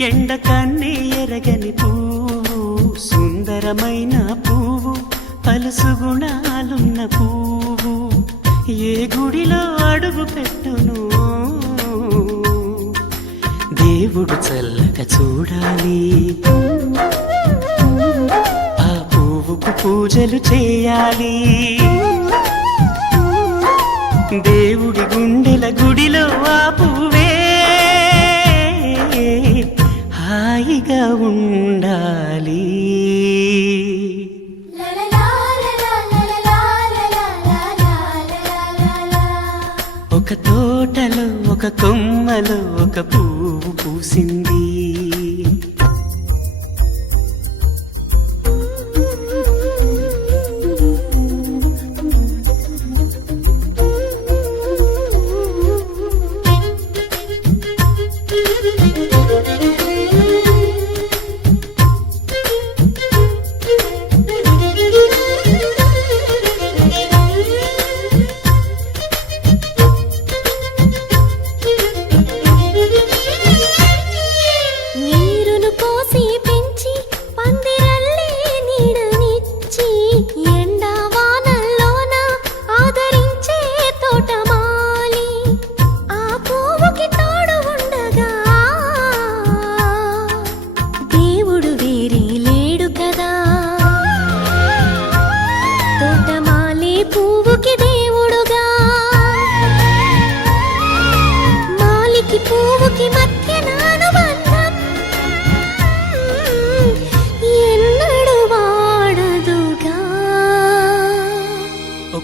ఎండ కన్నే ఎరగని పువ్వు సుందరమైన పువ్వు పలుసు గుణాలున్న పువ్వు. ఏ గుడిలో అడుగు పెట్టును? దేవుడు చల్లగా చూడాలి. ఆ పువ్వుకు పూజలు చేయాలి. తోటలో ఒక కొమ్మలో ఒక పువ్వు పూసింది.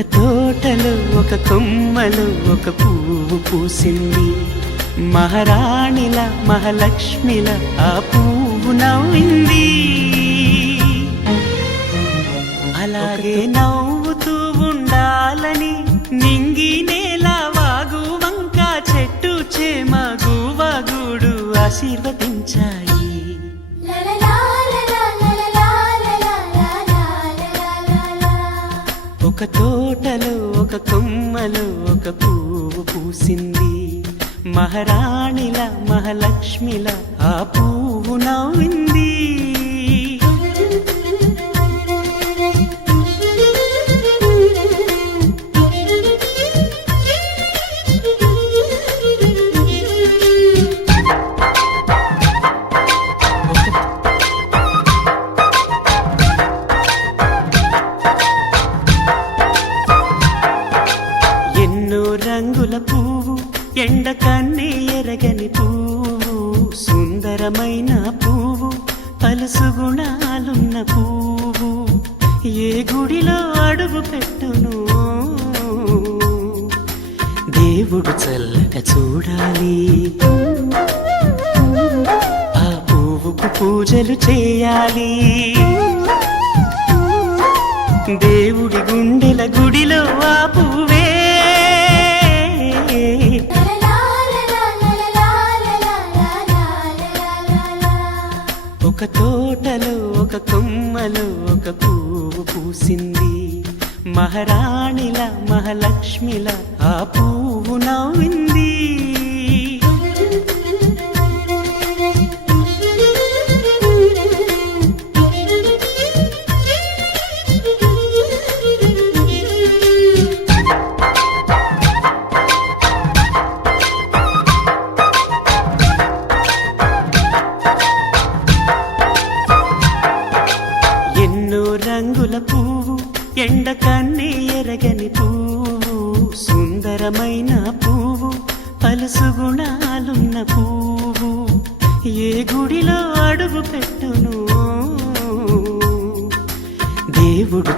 ఒక తోటలో ఒక కొమ్మలో ఒక పువ్వు పూసింది. మహారాణిల మహాలక్ష్మిల ఆ పువ్వు నవ్వింది. అలాగే నవ్వుతూ ఉండాలని నింగి నేల వాగు వంక చెట్టు చేమ గువగూడు ఆశీర్వదించాయి ఒక తోటలో ఒక కొమ్మలో ఒక పువ్వు పూసింది. మహారాణిల మహాలక్ష్మిల ఆ పువ్వు నవ్వింది. అందమైన పువ్వు కలుసు గుణాలున్న పువ్వు. ఏ గుడిలో అడుగు పెట్టును? దేవుడు చల్లక చూడాలి. ఆ పువ్వుకు పూజలు చేయాలి. దేవుడి గుండెల గుడిలో ఆ పువ్వు ఒక తోటలో ఒక కొమ్మలో ఒక పువ్వు పూసింది. మహారాణిల మహాలక్ష్మిల ఆ పువ్వు నవ్వింది. సుందరమైన పువ్వు పలుసు గుణాలున్న పువ్వు. ఏ గుడిలో అడుగు పెట్టును? దేవుడు